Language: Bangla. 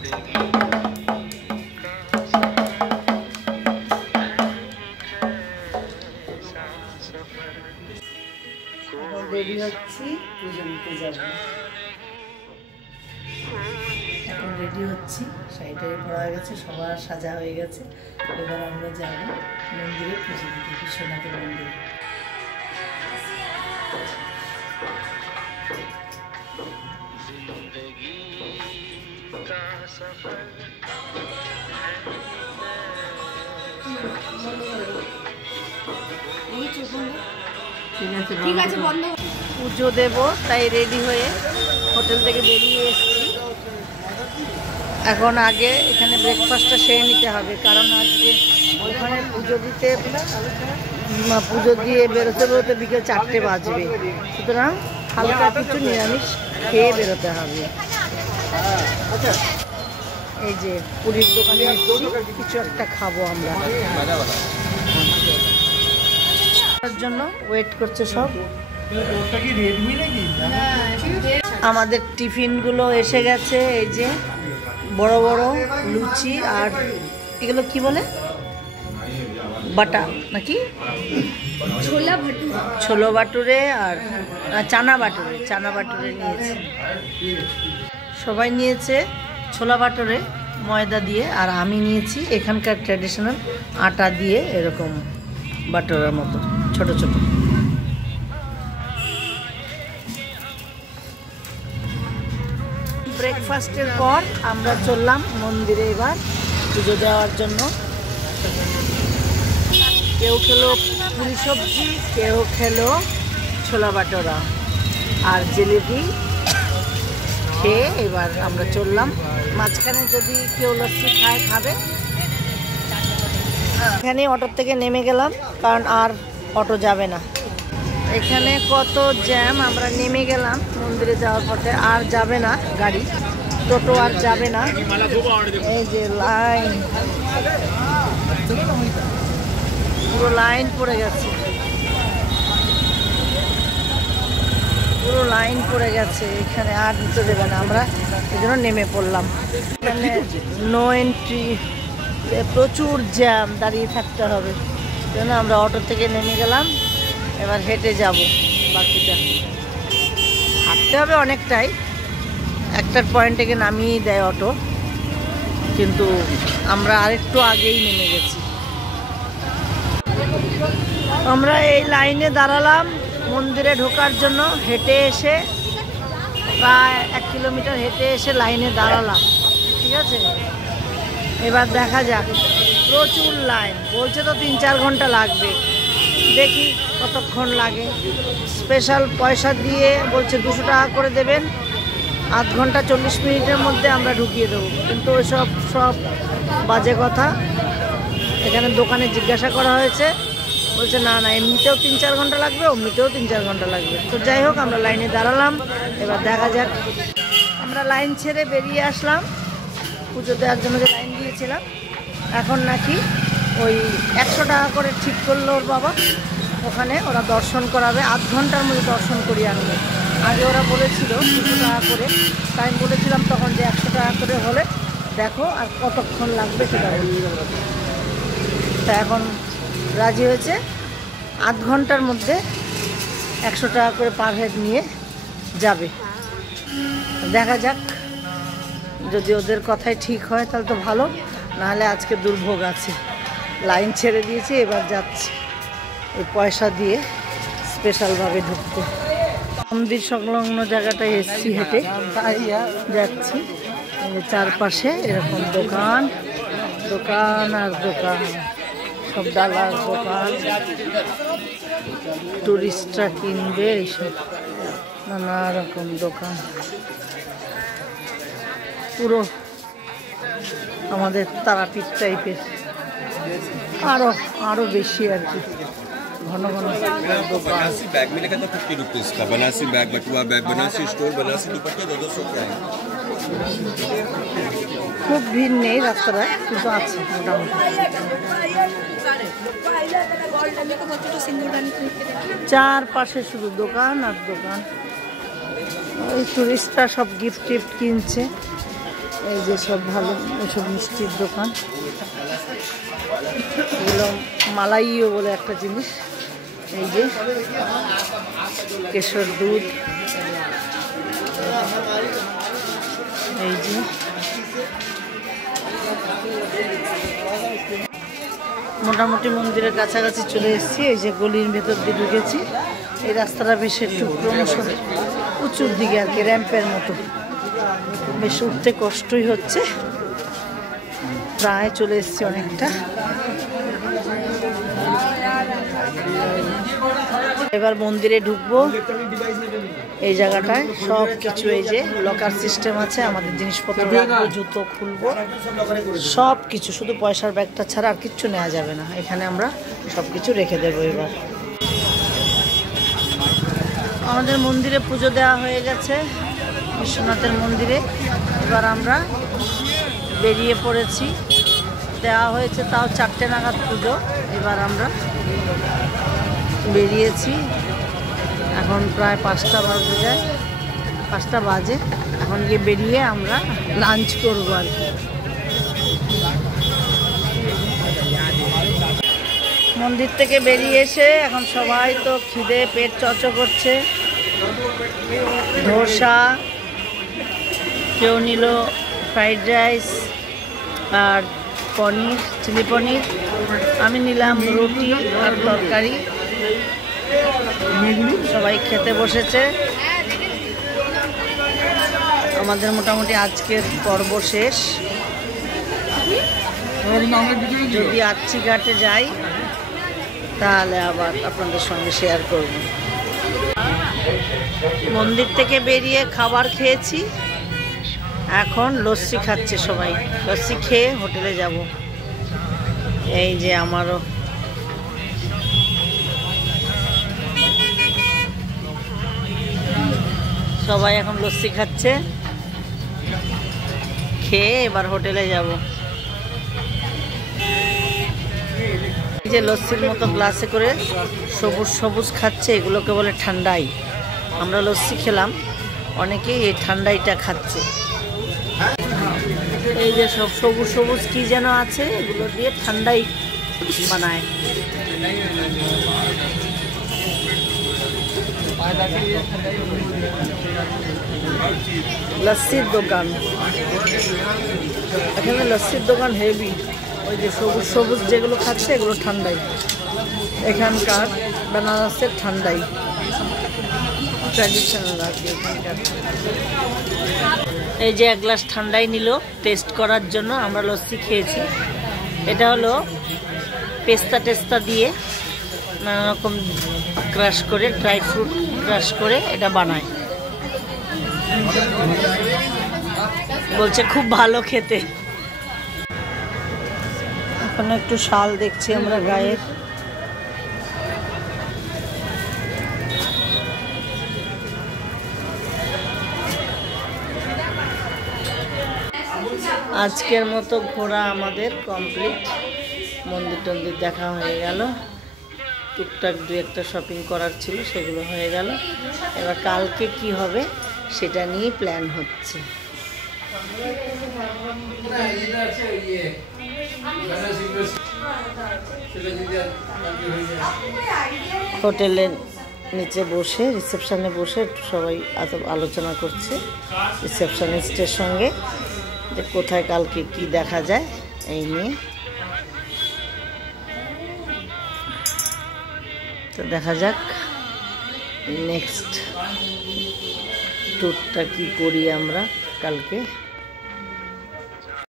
রেডি হচ্ছি, পুজো দিতে যাব। এখন রেডি হচ্ছি, শাড়িটাই পরা হয়ে গেছে, সবার সাজা হয়ে গেছে। এবার আমরা যাব মন্দিরে পুজো দিতে, বিশ্বনাথের মন্দিরে। ঠিক আছে, বন্ধ। পুজো দেব, তাই রেডি হয়ে হোটেল থেকে বেরিয়ে এসেছি। এখন আগে এখানে ব্রেকফাস্টটা সেরে নিতে হবে, কারণ আজকে ওখানে পুজো দিতে পুজো দিয়ে বেরোতে বেরোতে বিকেল 4টে বাজবে। সুতরাং হালকা কিছু নিরামিষ খেয়ে বেরোতে হবে। এই যে পুরীর দোকানে এসেছি, কিছু একটা খাবো আমরা। জন্য ওয়েট করছে সব। আমাদের টিফিনগুলো এসে গেছে। এই যে বড় বড় লুচি, আর এগুলো কি বলে, বাটা নাকি ছোলা বাটুরে আর চানা বাটুরে নিয়েছে। সবাই নিয়েছে ছোলা বাটুরে ময়দা দিয়ে, আর আমি নিয়েছি এখানকার ট্র্যাডিশনাল আটা দিয়ে এরকম বাটুরার মতো ছোট ছোট। ব্রেকফাস্টের পর আমরা চললাম মন্দিরে এবার পুজো দেওয়ার জন্য। কেউ খেলো পুরি সবজি, কেউ খেলো ছোলা বাটোরা আর জিলিপি খেয়ে এবার আমরা চললাম। মাঝখানে যদি কেউ লস্যি খায় খাবে। এখানে অটোর থেকে নেমে গেলাম, কারণ আর অটো যাবে না। এখানে কত জ্যাম, আমরা নেমে গেলাম মন্দিরে যাওয়ার পথে, আর যাবে না গাড়ি, টোটো আর যাবে না। এই যে লাইন, পুরো লাইন পড়ে গেছে, পুরো লাইন পড়ে গেছে। এখানে আর দিতে দেবে না, আমরা এই জন্য নেমে পড়লাম। এখানে নো এন্ট্রি, প্রচুর জ্যাম, দাঁড়িয়ে থাকতে হবে। এই জন্য আমরা অটো থেকে নেমে গেলাম। এবার হেঁটে যাব, বাকিটা হাঁটতে হবে অনেকটাই। একটার পয়েন্ট থেকে নামিয়ে দেয় অটো, কিন্তু আমরা আরেকটু আগেই নেমে গেছি। আমরা এই লাইনে দাঁড়ালাম মন্দিরে ঢোকার জন্য। হেঁটে এসে প্রায় 1 কিলোমিটার হেঁটে এসে লাইনে দাঁড়ালাম, ঠিক আছে। এবার দেখা যাক, প্রচুর লাইন, বলছে তো 3-4 ঘন্টা লাগবে, দেখি কতক্ষণ লাগে। স্পেশাল পয়সা দিয়ে বলছে 200 টাকা করে দেবেন, আধ ঘন্টা 40 মিনিটের মধ্যে আমরা ঢুকিয়ে দেবো। কিন্তু ওইসব সব বাজে কথা। এখানে দোকানে জিজ্ঞাসা করা হয়েছে, বলছে না না, এমনিতেও 3-4 ঘন্টা লাগবে, অমনিতেও 3-4 ঘন্টা লাগবে। তো যাই হোক, আমরা লাইনে দাঁড়ালাম, এবার দেখা যাক। আমরা লাইন ছেড়ে বেরিয়ে আসলাম পুজো দেওয়ার জন্য, যে লাইন দিয়েছিলাম। এখন নাকি ওই 100 টাকা করে ঠিক করলো ওর বাবা, ওখানে ওরা দর্শন করাবে, আধ ঘন্টার মধ্যে দর্শন করিয়ে আনবে। আগে ওরা বলেছিল 200 টাকা করে, তাই আমি বলেছিলাম তখন যে 100 টাকা করে হলে দেখো আর কতক্ষণ লাগবে সেটা। তা এখন রাজি হয়েছে, আধ ঘন্টার মধ্যে 100 টাকা করে পার হেড নিয়ে যাবে। দেখা যাক, যদি ওদের কথাই ঠিক হয় তাহলে তো ভালো, নাহলে আজকে দুর্ভোগ আছে। লাইন ছেড়ে দিয়েছি, এবার যাচ্ছি ওই পয়সা দিয়ে স্পেশালভাবে ঢুকতে। মন্দির সংলগ্ন জায়গাটায় এসছি, হেঁটে যাচ্ছি। চারপাশে এরকম দোকান দোকান আর দোকান, সব ডালার দোকান, টুরিস্টরা কিনবে এইসব নানা রকম দোকান। পুরো আমাদের তারাপীঠ টাইপের, আরো বেশি আর কি, ঘন ঘন बनारसी बैग मिलेगा तो 50 रुपीज का। बनारसी बैग, बटुआ बैग, बनारसी स्टोर, बनारसी दुपट्टे 200 का है। খুব ভিড় নেই রাস্তায়, কিন্তু আছে মোটামুটি। চারপাশে শুধু দোকান আর দোকান। ওই টুরিস্টরা সব গিফট টিফট কিনছে। এই যে সব ভালো সব মিষ্টির দোকান, এগুলো মালাইও বলে একটা জিনিস। এই যে কেশর দুধ, এই যে মোটামুটি মন্দিরের কাছাকাছি চলে এসেছি। এই যে গলির ভেতর দিয়ে ঢুকেছি। এই রাস্তাটা বেশ একটু ক্রমশ উঁচুর দিকে আর কি, র্যাম্পের মতো, বেশ উঠতে কষ্টই হচ্ছে। প্রায় চলে এসেছি অনেকটা। এবার মন্দিরে ঢুকবো। এই জায়গাটায় সব কিছু, এই যে লকার সিস্টেম আছে, আমাদের জিনিসপত্র রাখবো, জুতো খুলবো, সব কিছু, শুধু পয়সার ব্যাগটা ছাড়া আর কিচ্ছু নেওয়া যাবে না। এখানে আমরা সব কিছু রেখে দেবো। এবার আমাদের মন্দিরে পুজো দেওয়া হয়ে গেছে, বিশ্বনাথের মন্দিরে। এবার আমরা বেরিয়ে পড়েছি, দেওয়া হয়েছে তাও 4টে নাগাদ পুজো। এবার আমরা বেরিয়েছি, এখন প্রায় 5টা বাজে যায়, 5টা বাজে। এখন গিয়ে বেরিয়ে আমরা লাঞ্চ করবো আর কি। মন্দির থেকে বেরিয়ে এসে এখন সবাই তো খিদে পেট চচ করছে। ধোসা, কেউ নিল ফ্রাইড রাইস আর পনির, চিলি পনির। আমি নিলাম রুটি আর তরকারি। সবাই খেতে বসেছে। আমাদের মোটামুটি আজকের পর্ব শেষ। যদি আচ্ছি ঘাটে যাই তাহলে আবার আপনাদের সঙ্গে শেয়ার করব। মন্দির থেকে বেরিয়ে খাবার খেয়েছি, এখন লস্যি খাচ্ছে সবাই। লস্যি খেয়ে হোটেলে যাব। এই যে আমারও সবাই এখন লস্যি খাচ্ছে, খেয়ে এবার হোটেলে যাব। এই যে লস্যির মতো গ্লাসে করে সবুজ সবুজ খাচ্ছে, এগুলোকে বলে ঠান্ডাই। আমরা লস্যি খেলাম, অনেকেই এই ঠান্ডাইটা খাচ্ছে। এই যে সব সবুজ সবুজ কি যেন আছে, এগুলো দিয়ে ঠান্ডাই বানায়। লস্যির দোকান, এখানে লস্যির দোকান হেভি। ওই যে সবুজ সবুজ যেগুলো খাচ্ছে এগুলো ঠান্ডাই, এখানকার বেনারসের ঠান্ডাই, ট্র্যাডিশনাল আর কি এখানকার। এই যে 1 গ্লাস ঠান্ডাই নিল টেস্ট করার জন্য। আমরা লস্যি খেয়েছি। এটা হলো পেস্তা টেস্তা দিয়ে নানা রকম ক্রাশ করে, ড্রাই ফ্রুট ক্রাশ করে এটা বানায়। বলছে খুব ভালো খেতে। এখন একটু শাল দেখছি আমরা গায়ের। আজকের মতো ঘোরা আমাদের কমপ্লিট। মন্দির টন্দির দেখা হয়ে গেল, টুকটাক 2-1টা শপিং করার ছিল, সেগুলো হয়ে গেল। এবার কালকে কি হবে সেটা নিয়ে প্ল্যান হচ্ছে। হোটেলের নিচে বসে, রিসেপশনে বসে একটু সবাই আলোচনা করছে রিসেপশনিস্টের সঙ্গে, যে কোথায় কালকে কি দেখা যায় এই নিয়ে। তো দেখা যাক নেক্সট ট্যুরটা কি করি আমরা কালকে।